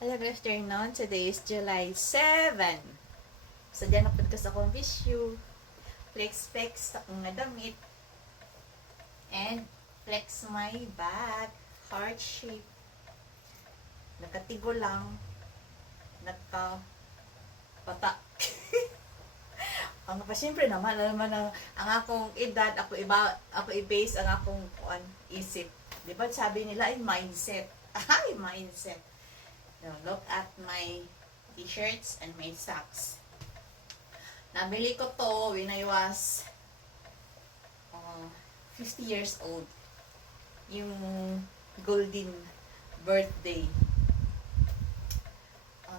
Hello, good afternoon. Today is July 7. So, dyan napunta sa akong visyo. Flex akong nga damit. And flex my bag. Heart shape. Nakatigo lang. Nagka-pata. Ang pa, siyempre naman, alam mo na, ang akong edad, ako i-base ang akong isip. Di ba sabi nila ay mindset. Ay, mindset. Now, look at my t-shirts and my socks. Nabili ko to when I was 50 years old. Yung golden birthday.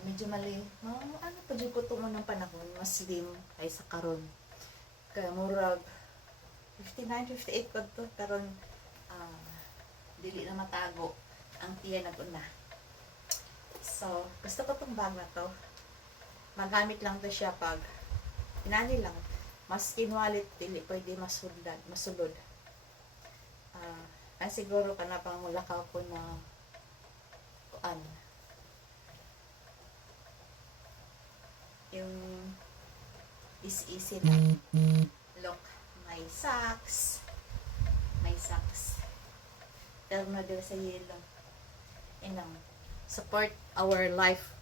Medyo mali. Ano pa dyan ko ito ng panahon? Mas slim kaysa karon. Kaya murag 59, 58 pa ito. Karon dili na matago. Ang tiyan nag-una. So, gusto ko itong bag na to. Magamit lang to siya pag inani lang. Mas kinwalit, dili pwede masulod. Siguro ka na pang mulakaw ko na yung easy lang. Look, my socks. Pero na dila sa yellow. Support our life